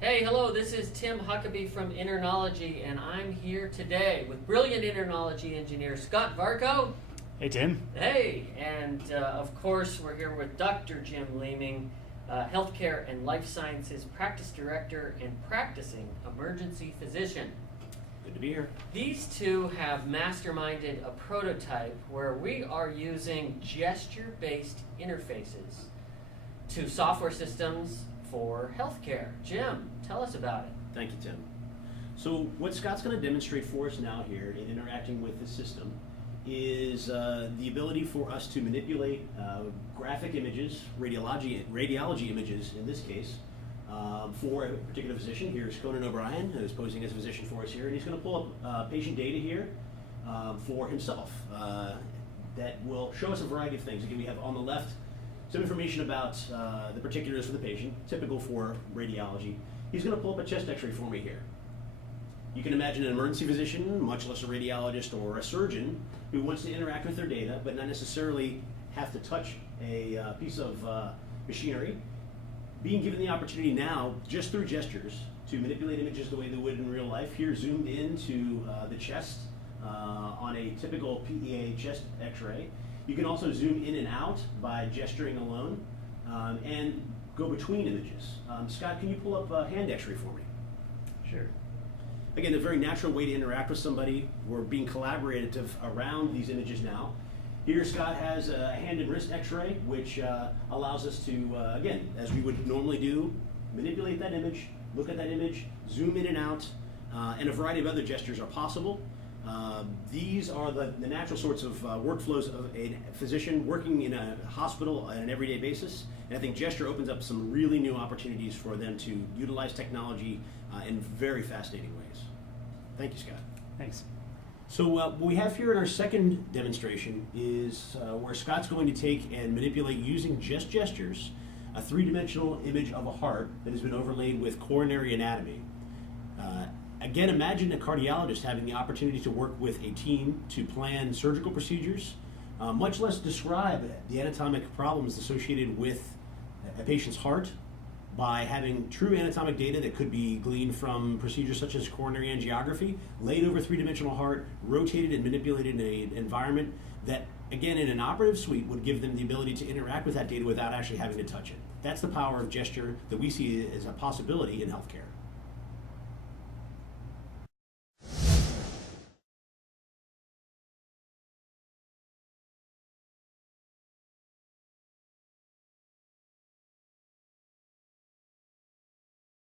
Hey, hello, this is Tim Huckabee from Internology, and I'm here today with brilliant Internology engineer Scott Varco. Hey, Tim. Hey, and of course, we're here with Dr. Jim Leeming, Healthcare and Life Sciences Practice Director and Practicing Emergency Physician. Good to be here. These two have masterminded a prototype where we are using gesture-based interfaces to software systems for healthcare. Jim, tell us about it. Thank you, Tim. So what Scott's going to demonstrate for us now here in interacting with the system is the ability for us to manipulate graphic images, radiology images in this case, for a particular physician. Here's Conan O'Brien, who's posing as a physician for us here, and he's going to pull up patient data here for himself that will show us a variety of things. Again, we have on the left some information about the particulars for the patient, typical for radiology. He's going to pull up a chest x-ray for me here. You can imagine an emergency physician, much less a radiologist or a surgeon, who wants to interact with their data, but not necessarily have to touch a piece of machinery. Being given the opportunity now, just through gestures, to manipulate images the way they would in real life. Here, zoomed into the chest on a typical PEA chest x-ray. You can also zoom in and out by gesturing alone and go between images. Scott, can you pull up a hand x-ray for me? Sure. Again, a very natural way to interact with somebody. We're being collaborative around these images now. Here, Scott has a hand and wrist x-ray, which allows us to, again, as we would normally do, manipulate that image, look at that image, zoom in and out, and a variety of other gestures are possible. These are the natural sorts of workflows of a physician working in a hospital on an everyday basis. And I think gesture opens up some really new opportunities for them to utilize technology in very fascinating ways. Thank you, Scott. Thanks. So what we have here in our second demonstration is where Scott's going to take and manipulate, using just gestures, a three-dimensional image of a heart that has been overlaid with coronary anatomy. Again, imagine a cardiologist having the opportunity to work with a team to plan surgical procedures, much less describe the anatomic problems associated with a patient's heart by having true anatomic data that could be gleaned from procedures such as coronary angiography, laid over a three-dimensional heart, rotated and manipulated in an environment that, again, in an operative suite would give them the ability to interact with that data without actually having to touch it. That's the power of gesture that we see as a possibility in healthcare.